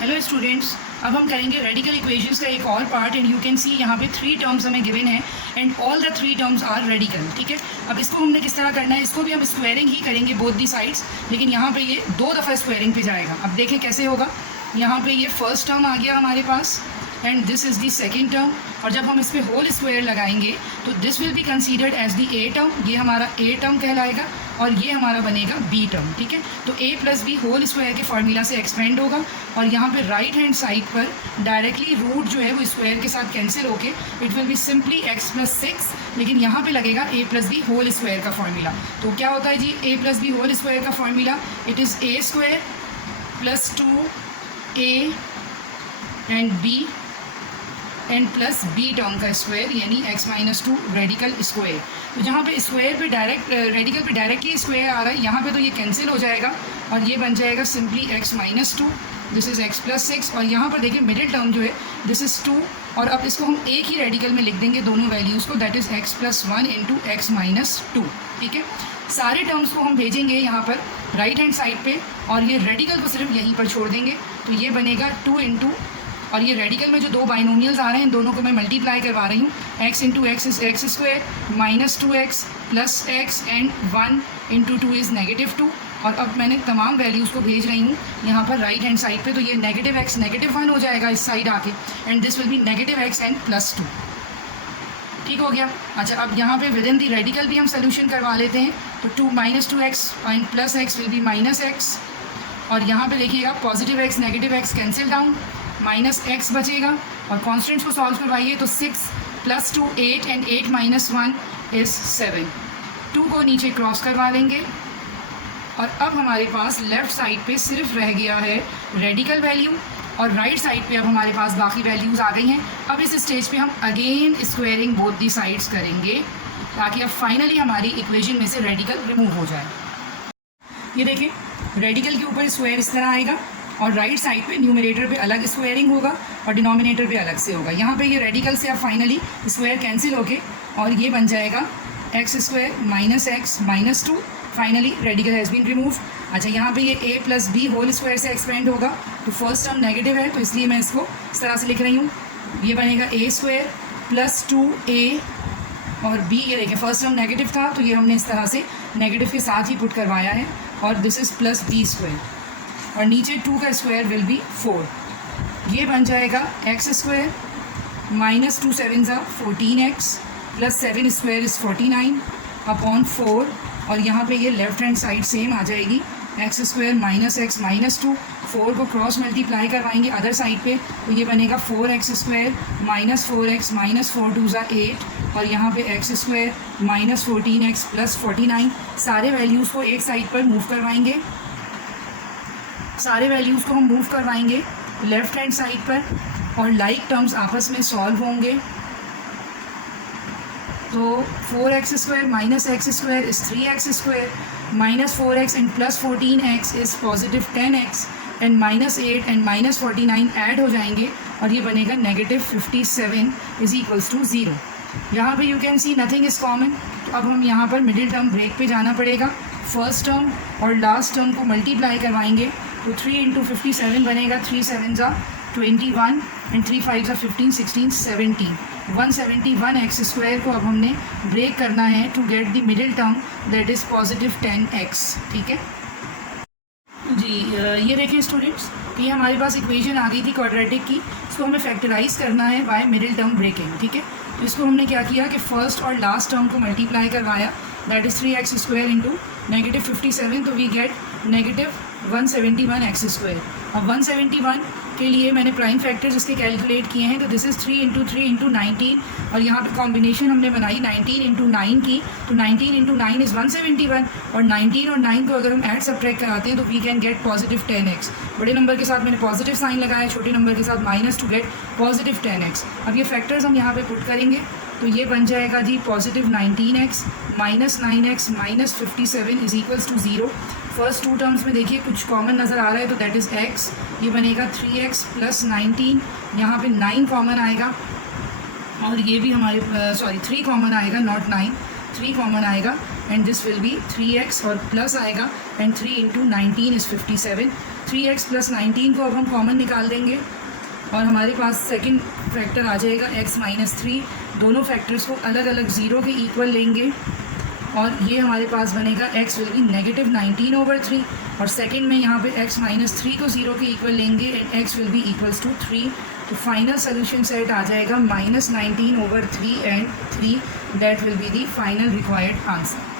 Hello students, अब हम करेंगे रेडिकल इक्वेशंस का एक और part and you can see यहाँ पे 3 टर्म्स हमें गिवन है and all the 3 terms are radical. ठीक है, अब इसको हमने किस तरह करना है, इसको भी हम स्क्वायरिंग ही करेंगे बोथ दी साइड्स, लेकिन यहाँ पे ये 2 दफ़ा स्क्वायरिंग पे जाएगा। अब देखें कैसे होगा। यहाँ पे ये फर्स्ट टर्म आ गया हमारे पास and this is the second term, और जब हम इस पर होल स्क्वायर लगाएंगे तो this will be considered as the A term, ये हमारा ए टर्म कहलाएगा और ये हमारा बनेगा बी टर्म। ठीक है, तो ए प्लस बी होल स्क्वायर के फार्मूला से एक्सपेंड होगा और यहाँ पे राइट हैंड साइड पर डायरेक्टली रूट जो है वो स्क्वायर के साथ कैंसिल होके it will be simply x plus 6, लेकिन यहाँ पे लगेगा ए प्लस बी होल स्क्वायर का फार्मूला। तो क्या होता है जी, ए प्लस बी होल स्क्वायर का formula it is a square plus 2a and b and plus B term का स्क्वायर यानी x माइनस 2 रेडिकल स्क्वायर। तो जहाँ पे स्क्वायर पे डायरेक्ट रेडिकल पे डायरेक्टली स्क्वायर आ रहा है, यहाँ पे तो ये कैंसिल हो जाएगा और ये बन जाएगा simply x minus 2, this is x plus 6, और यहाँ पर देखिए मिडिल टर्म जो है दिस इज़ 2, और अब इसको हम एक ही रेडिकल में लिख देंगे दोनों वैल्यूज़ को, that is x plus 1 into x minus 2। ठीक है, सारे टर्म्स को हम भेजेंगे यहाँ पर राइट हैंड साइड पे और ये रेडिकल को सिर्फ यहीं पर छोड़ देंगे, तो ये बनेगा 2 इंटू, और ये रेडिकल में जो 2 बाइनोमियल्स आ रहे हैं इन दोनों को मैं मल्टीप्लाई करवा रही हूँ। x into x is x square minus 2x plus x and 1 into 2 is negative 2, और अब मैंने तमाम वैल्यूज़ को भेज रही हूँ यहाँ पर राइट हैंड साइड पे, तो ये नेगेटिव x नेगेटिव 1 हो जाएगा इस साइड आके and this will B negative x and plus 2। ठीक हो गया। अच्छा, अब यहाँ पे विद इन दी रेडिकल भी हम सोल्यूशन करवा लेते हैं, तो 2 minus 2x and plus x will B minus x, और यहाँ पे देखिएगा positive x negative x cancel down, minus x बचेगा, और कॉन्स्टेंट्स को सॉल्व करवाइए तो 6 प्लस 2 8 एंड 8 माइनस 1 इज़ 7। 2 को नीचे क्रॉस करवा लेंगे और अब हमारे पास लेफ़्ट साइड पे सिर्फ रह गया है रेडिकल वैल्यू और राइट साइड पे अब हमारे पास बाकी वैल्यूज़ आ गई हैं। अब इस स्टेज पे हम again squaring both the sides करेंगे ताकि अब फाइनली हमारी इक्वेशन में से रेडिकल रिमूव हो जाए। ये देखिए, रेडिकल के ऊपर स्क्वायर इस तरह आएगा और राइट साइड पे न्यूमरेटर पे अलग स्क्वायरिंग होगा और डिनोमिनेटर पे अलग से होगा। यहाँ पे ये रेडिकल से अब फाइनली स्क्वायर कैंसिल होके और ये बन जाएगा x square minus x minus 2, finally radical has been remove. अच्छा, यहाँ पे ये a plus B whole square से एक्सपेंड होगा, तो फर्स्ट टर्म नेगेटिव है तो इसलिए मैं इसको इस तरह से लिख रही हूँ, ये बनेगा a स्क्वायर प्लस 2a और b, ये देखिए फर्स्ट टर्म नेगेटिव था तो ये हमने इस तरह से नेगेटिव के साथ ही पुट करवाया है, और this is plus b square, और नीचे 2 का स्क्वायर विल बी 4, ये बन जाएगा एक्स स्क्वायर माइनस 2 7 ज़ा 14x plus 7 square is 49 upon 4, और यहाँ पे ये लेफ्ट हैंड साइड सेम आ जाएगी, x square minus x minus 2, 4 को क्रॉस मल्टीप्लाई करवाएंगे अदर साइड पे तो ये बनेगा 4x square minus 4x minus 4 2 ज़ा 8, और यहाँ पे x square minus 14x plus 49। सारे वैल्यूज़ को एक साइड पर मूव करवाएंगे, सारे वैल्यूज़ को हम मूव करवाएंगे लेफ़्ट हैंड साइड पर और लाइक टर्म्स आपस में सॉल्व होंगे। तो 4x square minus x square is 3x square minus 4x and plus 14x is positive 10x and minus 8 and minus 49 add हो जाएंगे और ये बनेगा नेगेटिव 57 इज़ इक्वल्स टू 0। यहाँ पे you can C nothing is common, तो अब हम यहाँ पर मिडिल टर्म ब्रेक पे जाना पड़ेगा, फर्स्ट टर्म और लास्ट टर्म को मल्टीप्लाई करवाएंगे तो 3 इंटू 57 बनेगा, 3 7 ज़ा 21 एंड 3 5 ज़ा 15 16 17, 171x स्क्वायर को अब हमने ब्रेक करना है to get the middle term that is positive 10x। ठीक है जी, ये देखें स्टूडेंट्स, ये हमारे पास इक्वेशन आ गई थी क्वाड्रेटिक की, इसको हमें फैक्टराइज करना है बाय मिडिल टर्म ब्रेकिंग। ठीक है, तो इसको हमने क्या किया कि फ़र्स्ट और लास्ट टर्म को मल्टीप्लाई करवाया, that is 3x square into negative 57, तो we get negative 171x square. अब 171 के लिए मैंने प्राइम फैक्टर्स इसके कैलकुलेट किए हैं, तो दिस इज़ 3 इंटू 3 इंटू 19, और यहाँ पे कॉम्बिनेशन हमने बनाई 19 इंटू 9 की, तो 19 इंटू 9 इज़ 171, और 19 और 9 को अगर हम ऐड सब्ट्रैक्ट कराते हैं तो we can get positive 10x। बड़े नंबर के साथ मैंने पॉजिटिव साइन लगाया, छोटे नंबर के साथ minus to get positive 10x। अब ये फैक्टर्स हम यहाँ पे पुट करेंगे तो ये बन जाएगा जी positive 19x minus 9x minus 57 is equals to 0। First 2 terms में देखिए कुछ कॉमन नज़र आ रहा है तो दैट इज़ x, ये बनेगा 3x प्लस 19, यहाँ पे 9 कॉमन आएगा और ये भी हमारे 3 कॉमन आएगा, नॉट 9, 3 कॉमन आएगा and this will B 3x और प्लस आएगा and 3 into 19 is 57। 3x plus 19 को अब हम कॉमन निकाल देंगे और हमारे पास सेकंड फैक्टर आ जाएगा x माइनस 3। दोनों फैक्टर्स को अलग अलग ज़ीरो के इक्वल लेंगे और ये हमारे पास बनेगा x विल बी नेगेटिव 19/3 और सेकंड में यहाँ पे x माइनस 3 को ज़ीरो के इक्वल लेंगे and x will be equals to 3। तो फाइनल सोल्यूशन सेट आ जाएगा -19/3 and 3। That will be the final required answer.